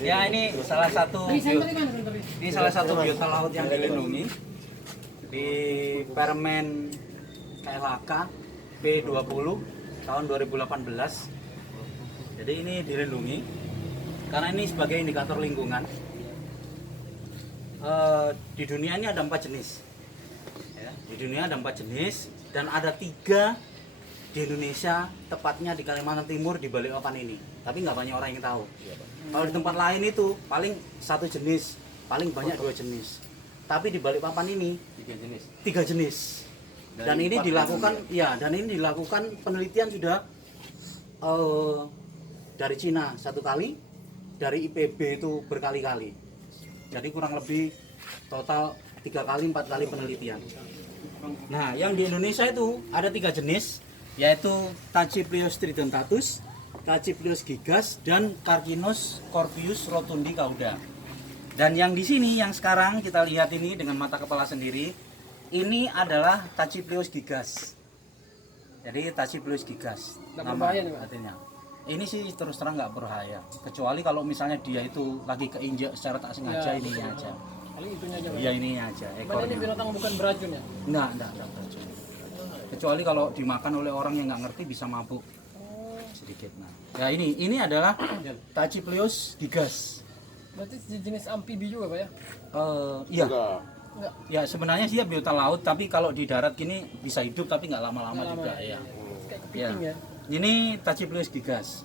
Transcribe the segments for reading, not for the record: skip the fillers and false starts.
Ya ini salah satu biota laut yang dilindungi di Permen KLHK B20 tahun 2018. Jadi ini dilindungi karena ini sebagai indikator lingkungan. Di dunia ini ada 4 jenis. Ya, di dunia ada 4 jenis dan ada 3 di Indonesia, tepatnya di Kalimantan Timur di Balikpapan ini. Tapi nggak banyak orang yang tahu. Kalau di tempat lain itu paling 1 jenis, paling banyak 2 jenis. Tapi di Balikpapan ini 3 jenis. Dan ini dilakukan, ya, dan ini dilakukan penelitian sudah dari Cina 1 kali, dari IPB itu berkali-kali. Jadi kurang lebih total 3 kali 4 kali penelitian. Nah, yang di Indonesia itu ada 3 jenis, yaitu Tachypleus tridentatus, Tachypleus gigas, dan Carcinus corpius rotundi cauda. Dan yang di sini yang sekarang kita lihat ini dengan mata kepala sendiri, ini adalah Tachypleus gigas. Jadi Tachypleus gigas nama artinya. Ini sih terus terang nggak berbahaya, kecuali kalau misalnya dia itu lagi keinjak secara tak sengaja, ini aja. Paling itunya aja. Iya, ini aja ekornya. Ini binatang bukan beracun ya? Enggak beracun. Kecuali kalau dimakan oleh orang yang nggak ngerti bisa mabuk sedikit. Nah, ya ini adalah Tachypleus gigas. Berarti jenis amfibi juga Pak ya? Iya. Enggak. Ya sebenarnya sih ya biota laut, tapi kalau di darat gini bisa hidup tapi nggak lama-lama juga ya. Kayak kepiting ya. Ini Tachypleus gigas.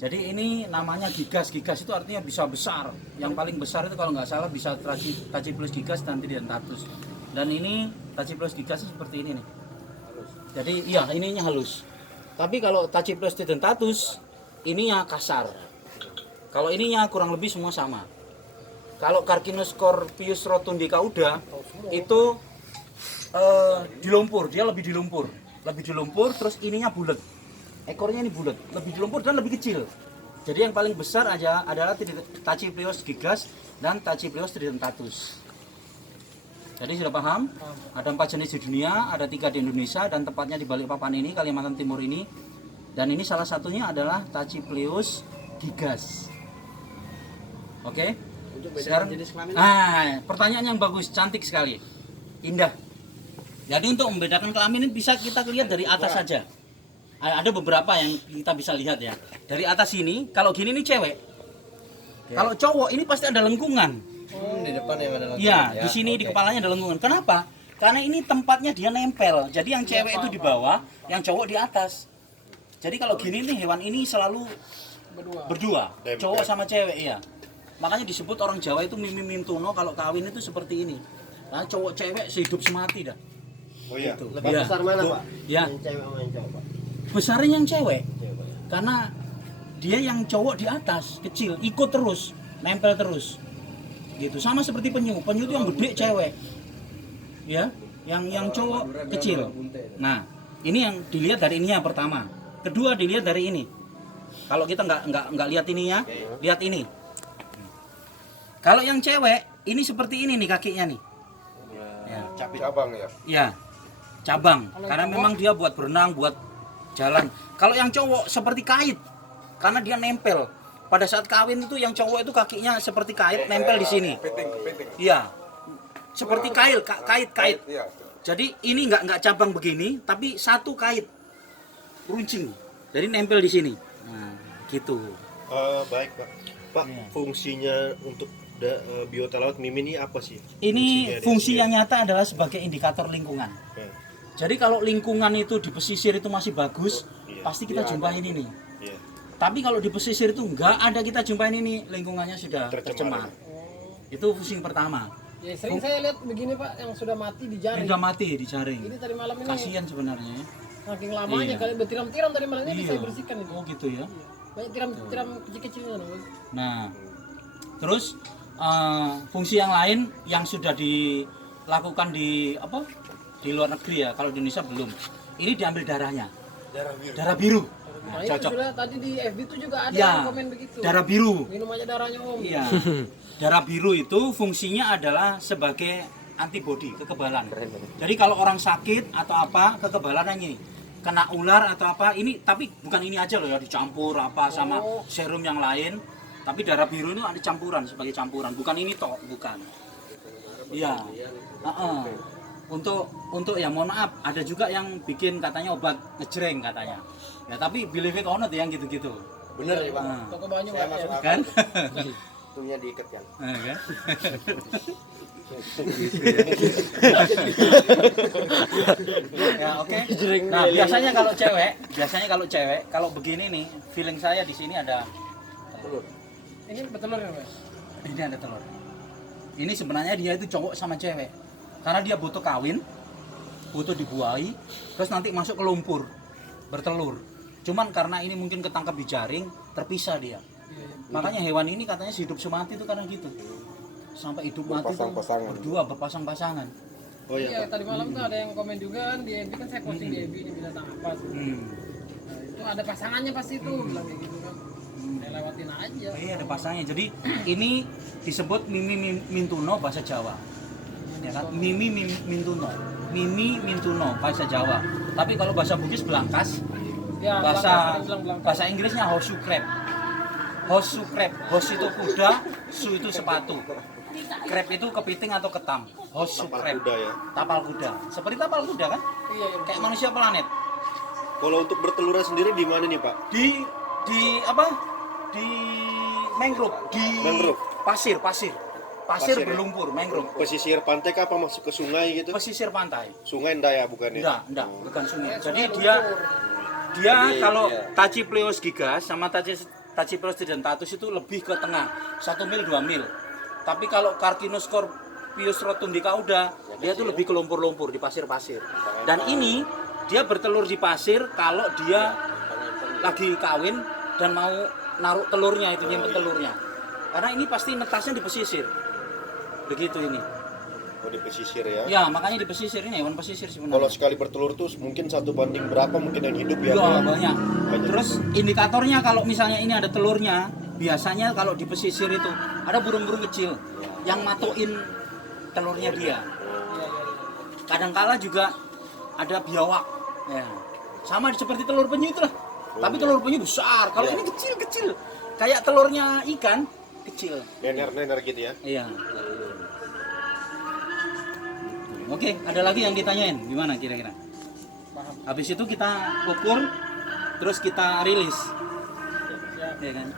Jadi ini namanya gigas. Gigas itu artinya bisa besar. Yang paling besar itu kalau nggak salah bisa Tachypleus gigas dan tridentatus. Dan ini Tachypleus gigas seperti ini nih. Jadi iya, ininya halus. Tapi kalau Tachypleus tridentatus ininya kasar. Kalau ininya kurang lebih semua sama. Kalau Carcinus corpius rotundi cauda itu dilumpur, dia lebih dilumpur. Terus ininya bulat. Ekornya ini bulat, lebih dilumpur dan lebih kecil. Jadi yang paling besar aja adalah Tachypleus gigas dan Tachypleus tridentatus. Jadi sudah paham? Ada 4 jenis di dunia, ada 3 di Indonesia dan tepatnya di Balikpapan ini, Kalimantan Timur ini. Dan ini salah satunya adalah Tachypleus gigas. Oke? Sekarang pertanyaan yang bagus, cantik sekali. Indah. Jadi untuk membedakan kelamin ini bisa kita lihat dari atas saja. Ada beberapa yang kita bisa lihat ya. Dari atas ini, kalau gini ini cewek. Kalau cowok ini pasti ada lengkungan. Di depan yang ada lengkungan. Iya, di sini di kepalanya ada lengkungan. Kenapa? Karena ini tempatnya dia nempel. Jadi yang cewek itu di bawah, yang cowok di atas. Jadi kalau gini nih hewan ini selalu berdua. Cowok sama cewek ya. Makanya disebut orang Jawa itu mimi mintuno, kalau kawin itu seperti ini. Nah, cowok cewek sehidup semati dah. Oh iya. Gitu. Lebih besar mana, Pak? Ya. Yang cewek sama yang cowok, Pak? Besarnya yang cewek. Karena dia yang cowok di atas, kecil, ikut terus, nempel terus. Gitu. Sama seperti penyu. Penyu itu yang gede cewek. Ya, yang cowok kecil. Nah, ini yang dilihat dari ininya pertama. Kedua dilihat dari ini. Kalau kita nggak lihat ininya, lihat ini. Kalau yang cewek, ini seperti ini nih kakinya nih. Ya. Cabang ya? Ya, cabang. Karena memang dia buat berenang, buat jalan. Kalau yang cowok seperti kait, karena dia nempel. Pada saat kawin itu yang cowok itu kakinya seperti kait, nempel di sini. Iya, seperti kait. Jadi ini nggak cabang begini, tapi satu kait, runcing. Jadi nempel di sini. Nah, gitu. Baik Pak. Pak, fungsinya untuk biota laut mimi ini apa sih? Ini fungsi yang nyata adalah sebagai indikator lingkungan. Jadi kalau lingkungan itu di pesisir itu masih bagus, pasti kita jumpain ini. Tapi kalau di pesisir itu nggak ada kita jumpain ini, lingkungannya sudah tercemar. Itu fungsi yang pertama. Ya sering saya lihat begini Pak, yang sudah mati dijaring. Sudah mati dijaring. Ini tadi malam ini. Kasihan sebenarnya. Saking lamanya kali bertiram-tiram tadi malam ini saya bersihkan ini. Oh gitu ya. Banyak tiram-tiram kecil-kecilnya. Nah, terus fungsi yang lain yang sudah dilakukan di luar negeri ya, kalau di Indonesia belum. Ini diambil darahnya. Darah biru. Nah, itu cocok. sudah tadi di FB itu juga ada Ya, yang komen begitu. darah biru. Minum aja darahnya Om. Iya. Darah biru itu fungsinya adalah sebagai antibodi, kekebalan. Jadi kalau orang sakit atau apa, kekebalannya ini kena ular atau apa, ini tapi bukan ini aja loh ya, dicampur apa sama serum yang lain. Tapi darah biru itu ada campuran, sebagai campuran. Bukan ini toh, bukan. Iya. Untuk ya mohon maaf, ada juga yang bikin katanya obat ngejreng katanya. Ya tapi believe it or not yang gitu-gitu. Bener ya Pak. Toko banyak Saya Pak, masuk ya. akal. Kan? Itunya diikat kan. Kan? Ya oke. Nah biasanya kalau cewek, kalau begini nih, feeling saya di sini ada Telur. Ini betelur ya Mas? ini ada telur. Ini sebenarnya dia itu cowok sama cewek, karena dia butuh kawin, butuh dibuahi, terus nanti masuk ke lumpur, bertelur. Cuman karena ini mungkin ketangkap di jaring, terpisah dia. Makanya hewan ini katanya hidup semati itu karena gitu. Sampai hidup mati tuh Berpasang-pasangan. berdua berpasang-pasangan. Oh iya, Iya, tadi malam tuh ada yang komen juga kan di FB kan saya posting di FB ini binatang apa sih. Nah, itu ada pasangannya pasti tuh bilang kayak gitu kan. Saya lewatin aja. Iya ada pasangnya. Jadi ini disebut Mimi Mintuno bahasa Jawa. Ya kan? Mimi Mintuno. Mimi Mintuno bahasa Jawa. Tapi kalau bahasa Bugis Belangkas, Ya, bahasa Inggrisnya Horseshoe crab. Horseshoe crab. Horse itu kuda, shoe itu sepatu. Crab itu kepiting atau ketam. Horseshoe tapal crab. kuda ya. Tapal kuda. Seperti tapal kuda kan? Iya, iya. Kayak manusia planet. Kalau untuk bertelurnya sendiri di mana nih Pak? Di apa? Di mangrove, di Mangrove. pasir Pasir ya? berlumpur, mangrove. Pesisir pantai kah apa masuk ke sungai gitu? Pesisir pantai. Sungai enggak ya bukan ya? Enggak, bukan sungai. Jadi dia kalau Tachypleus gigas sama Tachypleus tridentatus itu lebih ke tengah, 1 mil 2 mil. Tapi kalau Carcinoscorpius rotundica udah, dia tuh lebih ke lumpur-lumpur di pasir-pasir. Dan ini dia bertelur di pasir kalau dia lagi kawin dan mau naruh telurnya itu nyimpen telurnya. Karena ini pasti netasnya di pesisir. Begitu ini. Oh di pesisir ya? Ya, makanya di pesisir ini hewan pesisir sebenarnya. Kalau sekali bertelur tuh mungkin 1 banding berapa mungkin yang hidup ya? Iya, Pak? banyak. Terus indikatornya kalau misalnya ini ada telurnya, biasanya kalau di pesisir itu ada burung-burung kecil yang matuin telurnya dia. Kadangkala juga ada biawak. Ya. Sama seperti telur penyu itulah. Tapi telur penyu besar. Kalau ini kecil-kecil. Kayak telurnya ikan, kecil. Nener-nener gitu ya? Iya. Oke, ada lagi yang ditanyain? Gimana kira-kira? Habis itu kita ukur, terus kita rilis. Ya kan?